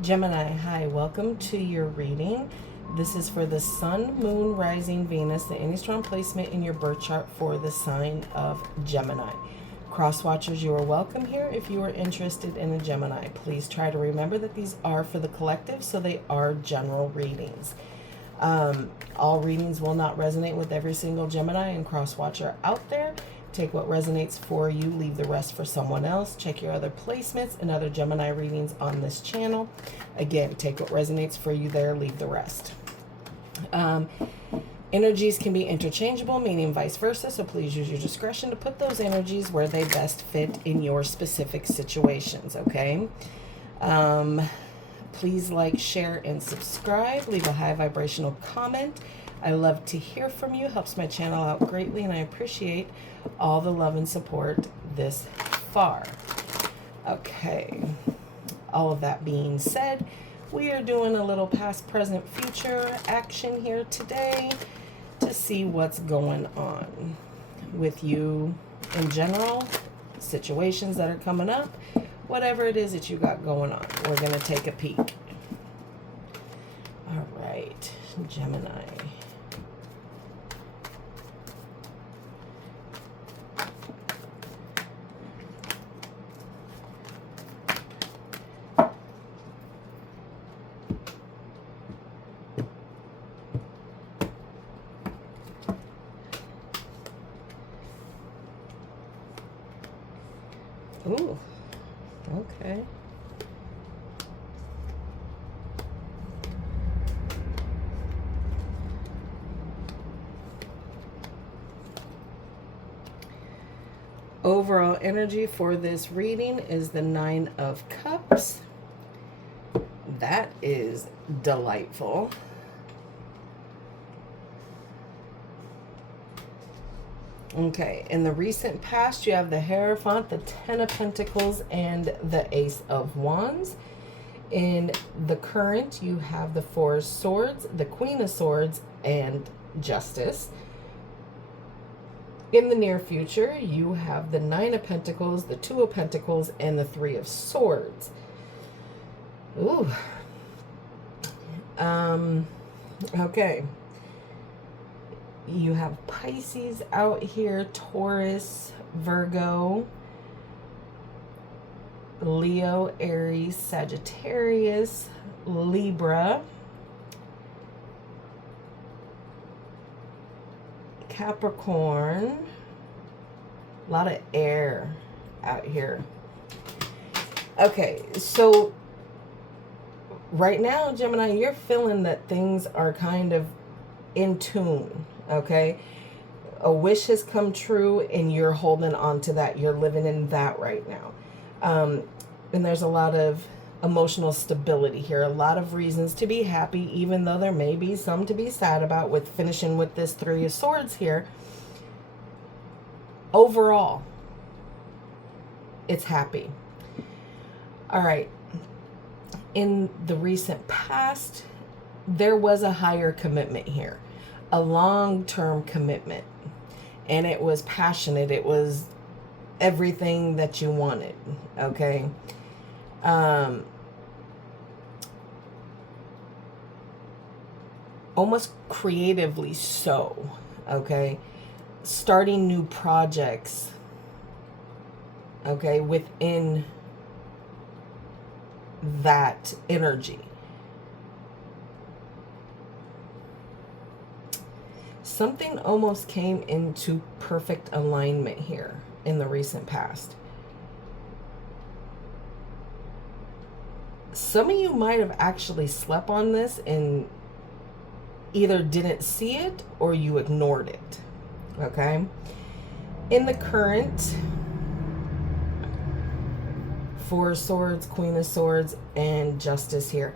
Gemini, hi, welcome to your reading. This is for the Sun, Moon, Rising, Venus, the any strong placement in your birth chart for the sign of Gemini. Crosswatchers, you are welcome here if you are interested in a Gemini. Please try to remember that these are for the collective, so they are general readings. All readings will not resonate with every single Gemini and Crosswatcher out there. Take what resonates for you, leave the rest for someone else. Check your other placements and other Gemini readings on this channel. Again, take what resonates for you there, leave the rest. Energies can be interchangeable, meaning vice versa, so please use your discretion to put those energies where they best fit in your specific situations, okay? Please like, share, and subscribe. Leave a high vibrational comment. I love to hear from you. Helps my channel out greatly, and I appreciate all the love and support this far. Okay. All of that being said, we are doing a little past, present, future action here today to see what's going on with you in general, situations that are coming up, whatever it is that you got going on. We're going to take a peek. All right, Gemini. Ooh, okay. Overall energy for this reading is the Nine of Cups. That is delightful. Okay, in the recent past, you have the Hierophant, the Ten of Pentacles, and the Ace of Wands. In the current, you have the Four of Swords, the Queen of Swords, and Justice. In the near future, you have the Nine of Pentacles, the Two of Pentacles, and the Three of Swords. Ooh. Okay. You have Pisces out here, Taurus, Virgo, Leo, Aries, Sagittarius, Libra, Capricorn. A lot of air out here. Okay, so right now, Gemini, you're feeling that things are kind of in tune. Okay, a wish has come true and you're holding on to that. You're living in that right now. And there's a lot of emotional stability here, a lot of reasons to be happy, even though there may be some to be sad about with finishing with this Three of Swords here. Overall, it's happy. All right. In the recent past, there was a higher commitment here. A long-term commitment, and it was passionate. It was everything that you wanted. Okay. Almost creatively so. Okay. Starting new projects. Okay, within that energy. Something almost came into perfect alignment here in the recent past. Some of you might have actually slept on this and either didn't see it or you ignored it. Okay? In the current, Four of Swords, Queen of Swords, and Justice here.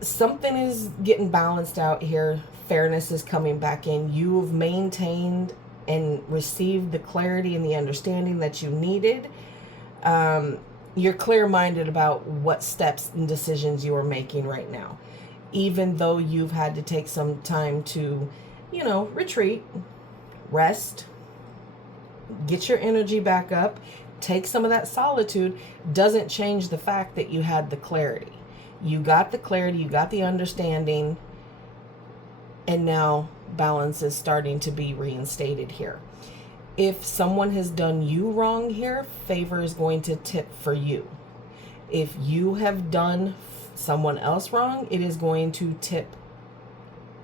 Something is getting balanced out here. Fairness is coming back in. You've maintained and received the clarity and the understanding that you needed. You're clear-minded about what steps and decisions you are making right now. Even though you've had to take some time to, retreat, rest, get your energy back up, take some of that solitude, doesn't change the fact that you had the clarity. You got the clarity, you got the understanding, and now balance is starting to be reinstated here. If someone has done you wrong here, favor is going to tip for you. If you have done someone else wrong, it is going to tip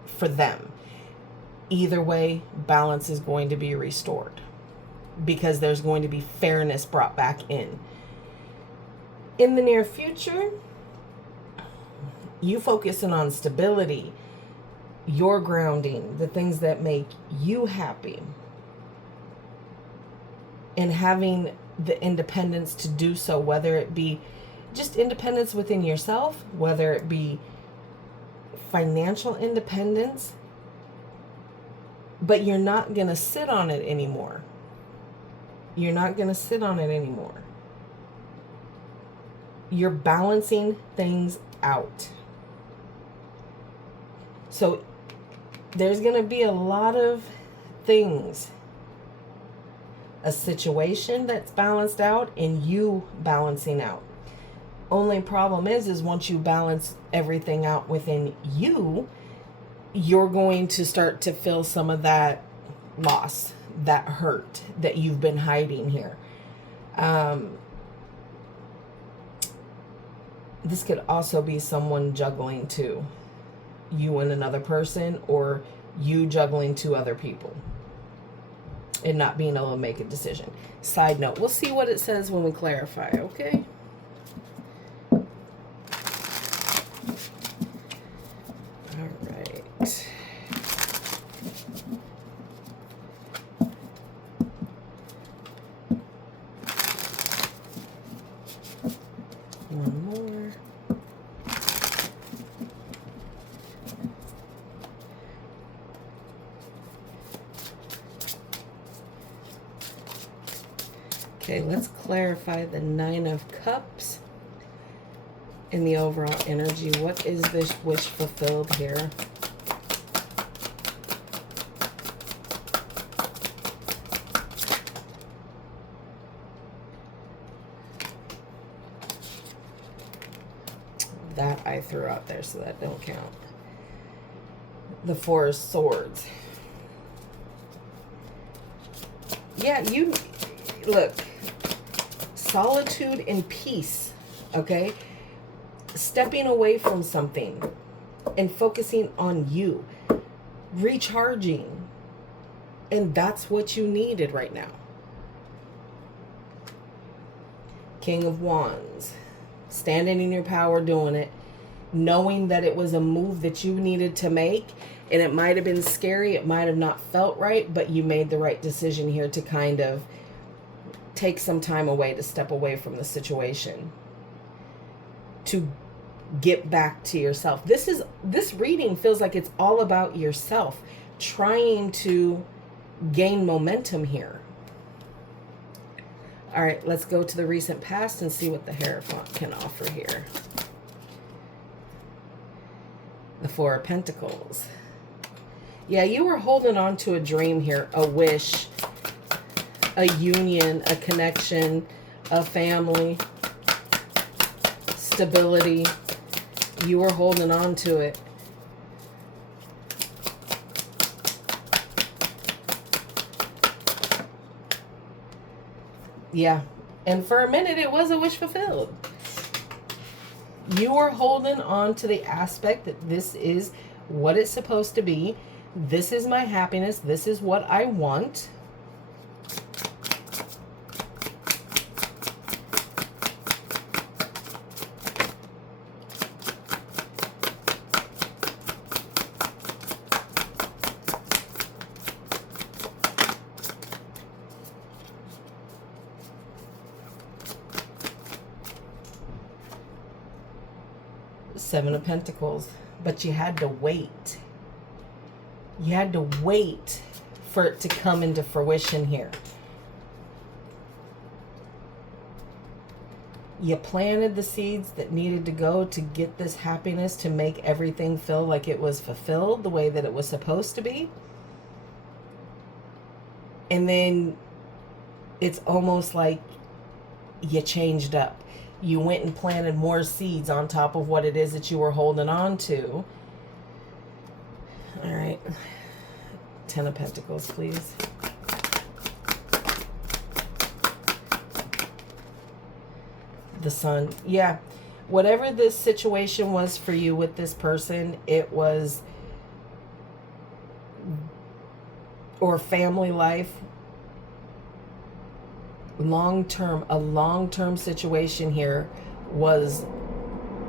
for them. Either way, balance is going to be restored because there's going to be fairness brought back in. In the near future, you focusing on stability, your grounding, the things that make you happy, and having the independence to do so, whether it be just independence within yourself, whether it be financial independence, but you're not going to sit on it anymore. You're not going to sit on it anymore. You're balancing things out. So there's going to be a lot of things, a situation that's balanced out and you balancing out. Only problem is once you balance everything out within you, you're going to start to feel some of that loss, that hurt that you've been hiding here. This could also be someone juggling too. You and another person, or you juggling two other people and not being able to make a decision. Side note, we'll see what it says when we clarify, okay? All right. One more. Okay, let's clarify the Nine of Cups in the overall energy. What is this wish fulfilled here? That I threw out there, so that don't count. The Four of Swords. Yeah, you look, solitude and peace, okay? Stepping away from something and focusing on you, recharging. And that's what you needed right now. King of Wands. Standing in your power, doing it, knowing that it was a move that you needed to make, and it might have been scary, it might have not felt right, but you made the right decision here to kind of take some time away, to step away from the situation, to get back to yourself. This reading feels like it's all about yourself, trying to gain momentum here. All right, let's go to the recent past and see what the Hierophant can offer here. The Four of Pentacles. Yeah, you were holding on to a dream here, a wish, a union, a connection, a family, stability. You were holding on to it. Yeah, and for a minute it was a wish fulfilled. You were holding on to the aspect that this is what it's supposed to be. This is my happiness. This is what I want. Seven of Pentacles, but you had to wait. You had to wait for it to come into fruition here. You planted the seeds that needed to go to get this happiness, to make everything feel like it was fulfilled the way that it was supposed to be. And then it's almost like you changed up. You went and planted more seeds on top of what it is that you were holding on to. All right. 10 of Pentacles, please. The Sun. Yeah. Whatever this situation was for you with this person, it was, or family life, long-term, a long-term situation here was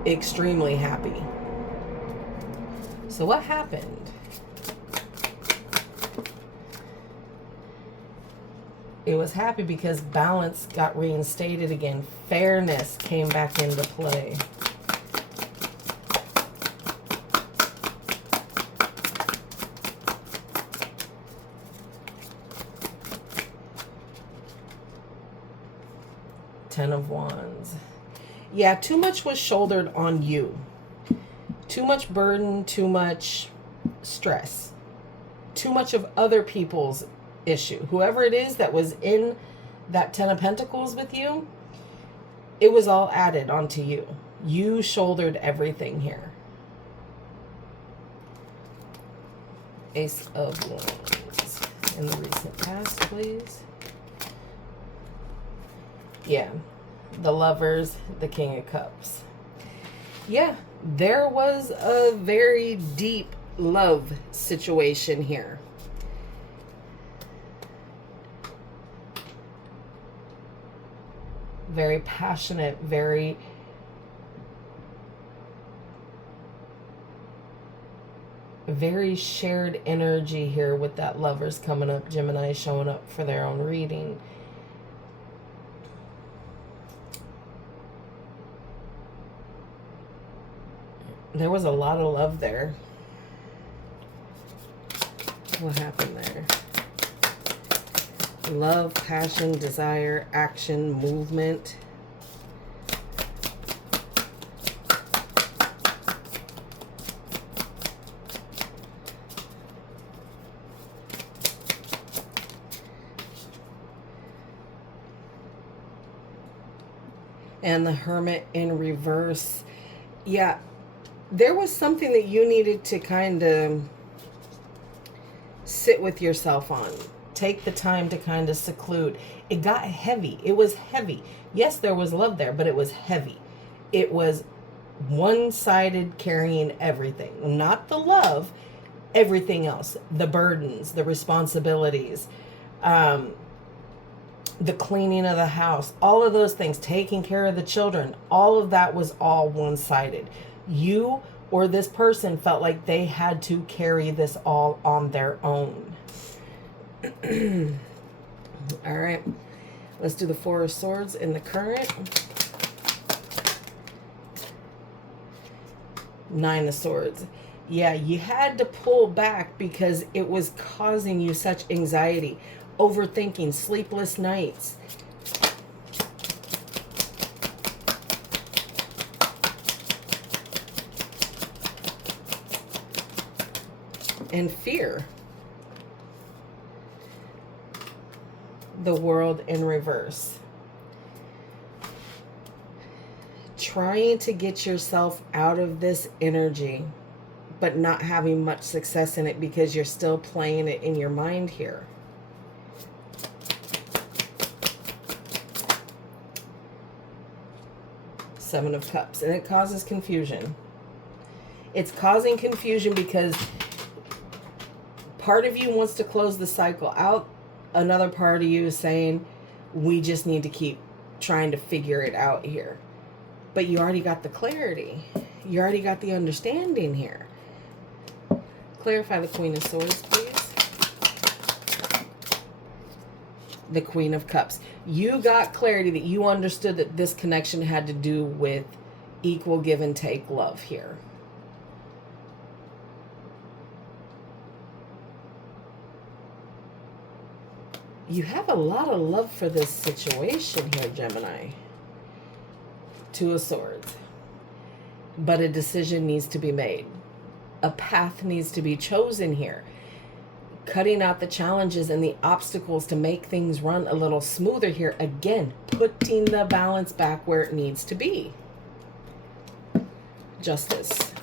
extremely happy. So what happened? It was happy because balance got reinstated again. Fairness came back into play. Ten of Wands. Yeah, too much was shouldered on you. Too much burden, too much stress. Too much of other people's issue. Whoever it is that was in that 10 of Pentacles with you, it was all added onto you. You shouldered everything here. Ace of Wands. In the recent past, please. Yeah. The Lovers, the King of Cups. Yeah, there was a very deep love situation here. Very passionate, very shared energy here with that Lovers coming up. Gemini showing up for their own reading. There was a lot of love there. What happened there? Love, passion, desire, action, movement. And the Hermit in reverse. Yeah, there was something that you needed to kind of sit with yourself on. Take the time to kind of seclude. It got heavy. It was heavy. Yes, there was love there, but it was heavy. It was one-sided, carrying everything. Not the love, everything else. The burdens, the responsibilities, the cleaning of the house, all of those things, taking care of the children, all of that was all one-sided. You or this person felt like they had to carry this all on their own. All right, let's do the Four of Swords in the current. Nine of Swords. Yeah, you had to pull back because it was causing you such anxiety, overthinking, sleepless nights. And fear. The World in reverse. Trying to get yourself out of this energy, but not having much success in it because you're still playing it in your mind here. Seven of Cups. And it causes confusion. It's causing confusion because part of you wants to close the cycle out. Another part of you is saying, we just need to keep trying to figure it out here. But you already got the clarity. You already got the understanding here. Clarify the Queen of Swords, please. The Queen of Cups. You got clarity that you understood that this connection had to do with equal give and take love here. You have a lot of love for this situation here, Gemini. Two of Swords. But a decision needs to be made. A path needs to be chosen here. cutting out the challenges and the obstacles to make things run a little smoother here. Again, putting the balance back where it needs to be. Justice.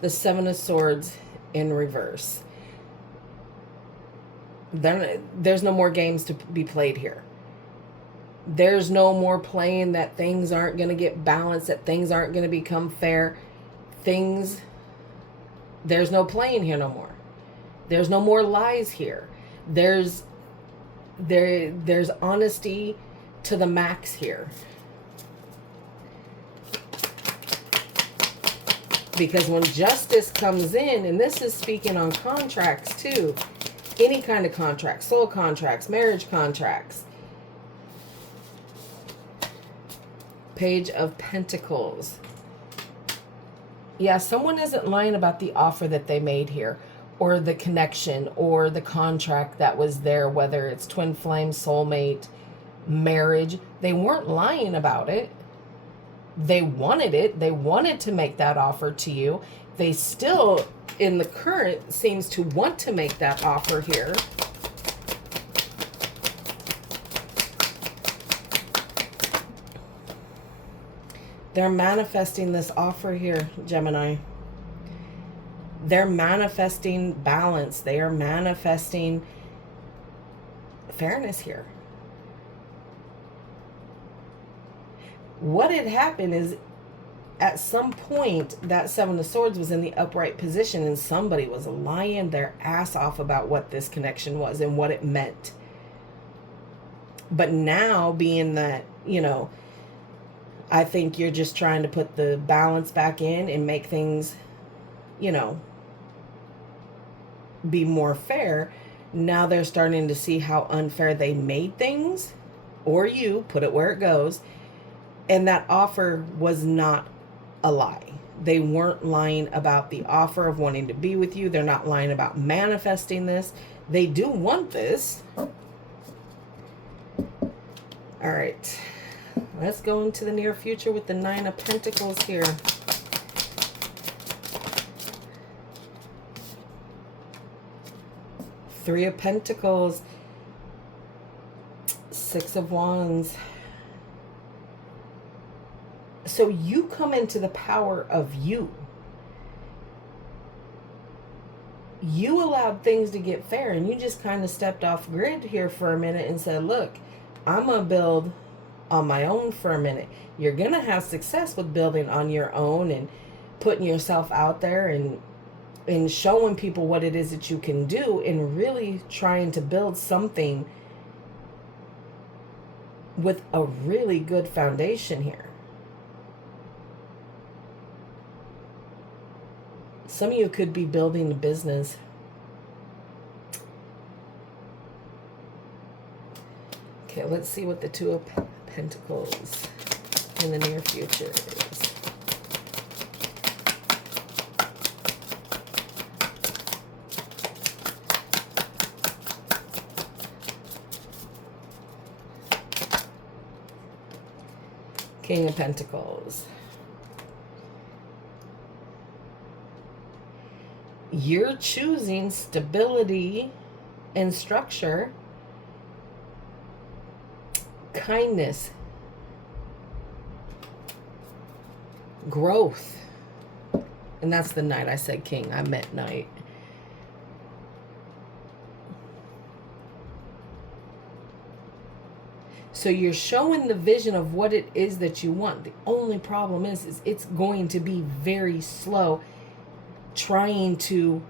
The Seven of Swords in reverse. There's no more games to be played here. There's no more playing that things aren't going to get balanced, that things aren't going to become fair. There's no playing here no more. There's no more lies here. There's honesty to the max here. Because when justice comes in, and this is speaking on contracts too, any kind of contracts, soul contracts, marriage contracts. Page of Pentacles. Yeah, someone isn't lying about the offer that they made here, or the connection, or the contract that was there, whether it's twin flame, soulmate, marriage. They weren't lying about it. They wanted it. They wanted to make that offer to you. They still, in the current, seems to want to make that offer here. They're manifesting this offer here, Gemini. They're manifesting balance. They are manifesting fairness here. What had happened is, at some point, that Seven of Swords was in the upright position and somebody was lying their ass off about what this connection was and what it meant. But now, being that, you know, I think you're just trying to put the balance back in and make things, you know, be more fair. Now they're starting to see how unfair they made things, or you put it where it goes. And that offer was not a lie. They weren't lying about the offer of wanting to be with you. They're not lying about manifesting this. They do want this. All right. Let's go into the near future with the Nine of Pentacles here. Three of Pentacles. Six of Wands. So you come into the power of you. You allowed things to get fair, and you just kind of stepped off grid here for a minute and said, look, I'm going to build on my own for a minute. You're going to have success with building on your own and putting yourself out there and showing people what it is that you can do, and really trying to build something with a really good foundation here. Some of you could be building a business. Okay, let's see what the Two of Pentacles in the near future is. King of Pentacles. You're choosing stability and structure, kindness, growth. And that's the Knight. I said King, I meant Knight. So you're showing the vision of what it is that you want. The only problem is it's going to be very slow, trying to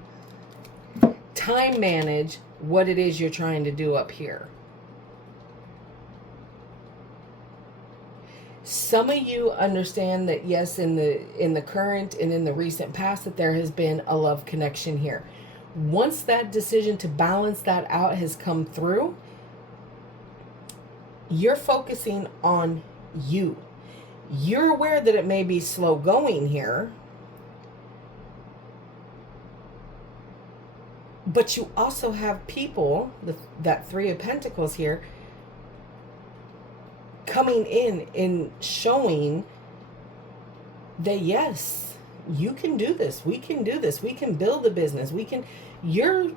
time manage what it is you're trying to do up here. Some of you understand that, yes, in the current and in the recent past, that there has been a love connection here. Once that decision to balance that out has come through, you're focusing on you. You're aware that it may be slow going here, but you also have people, that Three of Pentacles here, coming in and showing that yes, you can do this. We can do this. We can build a business. You're,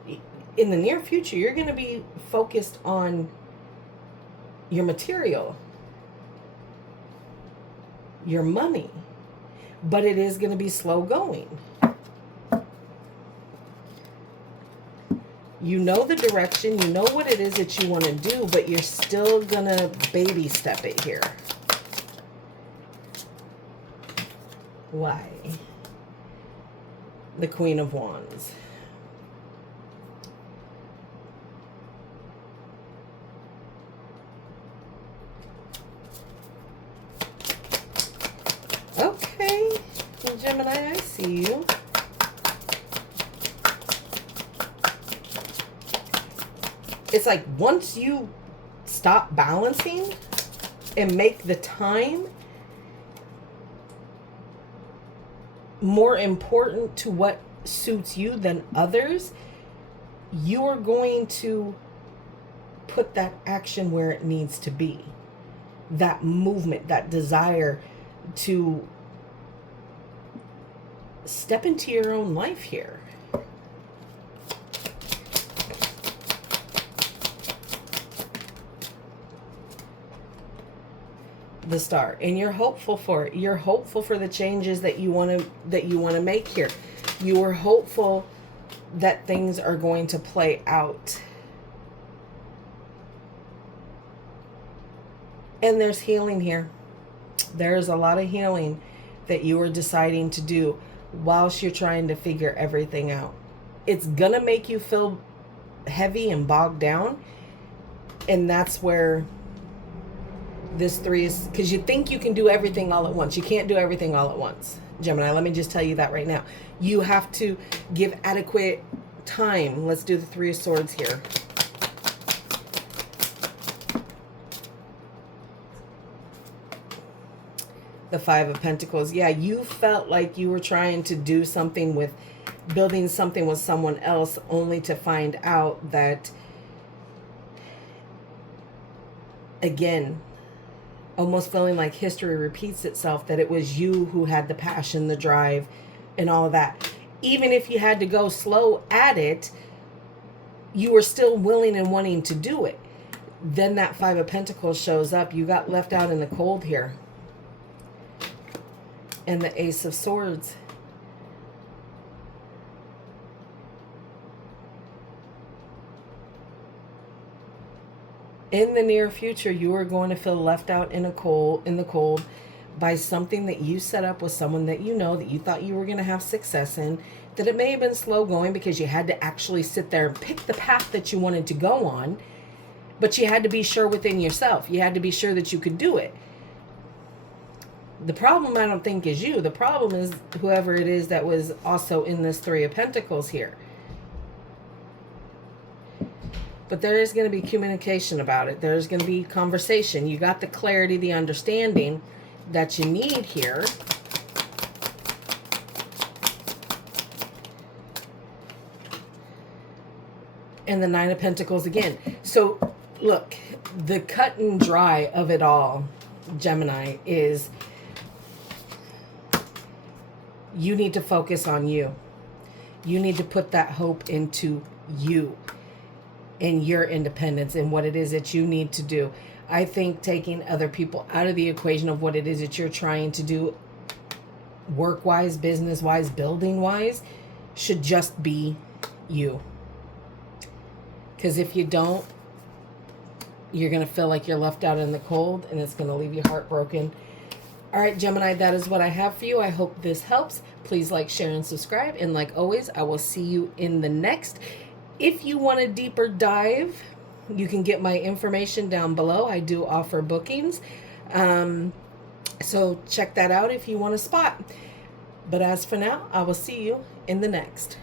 in the near future, you're going to be focused on your material, your money, but it is going to be slow going. You know the direction, you know what it is that you want to do, but you're still going to baby step it here. Why? The Queen of Wands. Okay, Gemini, I see you. It's like once you stop balancing and make the time more important to what suits you than others, you are going to put that action where it needs to be. That movement, that desire to step into your own life here. The Star, and you're hopeful for it. You're hopeful for the changes that you want to make here. You are hopeful that things are going to play out. And there's healing here. There's a lot of healing that you are deciding to do whilst you're trying to figure everything out. It's gonna make you feel heavy and bogged down, and that's where this 3 is, because you think you can do everything all at once. You can't do everything all at once, Gemini. Let me just tell you that right now. You have to give adequate time. Let's do the 3 of Swords here. The 5 of Pentacles. Yeah, you felt like you were trying to do something with, building something with someone else, only to find out that, again, almost feeling like history repeats itself, that it was you who had the passion, the drive, and all of that. Even if you had to go slow at it, you were still willing and wanting to do it. Then that 5 of Pentacles shows up. You got left out in the cold here. And the Ace of Swords. In the near future, you are going to feel left out in the cold by something that you set up with someone that you know, that you thought you were going to have success in, that it may have been slow going because you had to actually sit there and pick the path that you wanted to go on, but you had to be sure within yourself. You had to be sure that you could do it. The problem, I don't think, is you. The problem is whoever it is that was also in this 3 of Pentacles here. But there is going to be communication about it. There's going to be conversation. You got the clarity, the understanding that you need here. And the 9 of Pentacles again. So, look, the cut and dry of it all, Gemini, is you need to focus on you. You need to put that hope into you and your independence and what it is that you need to do. I think taking other people out of the equation of what it is that you're trying to do, work-wise, business-wise, building-wise, should just be you. Because if you don't, you're going to feel like you're left out in the cold, and it's going to leave you heartbroken. All right, Gemini, that is what I have for you. I hope this helps. Please like, share, and subscribe. And like always, I will see you in the next. If you want a deeper dive, you can get my information down below. I do offer bookings. So check that out if you want a spot. But as for now, I will see you in the next.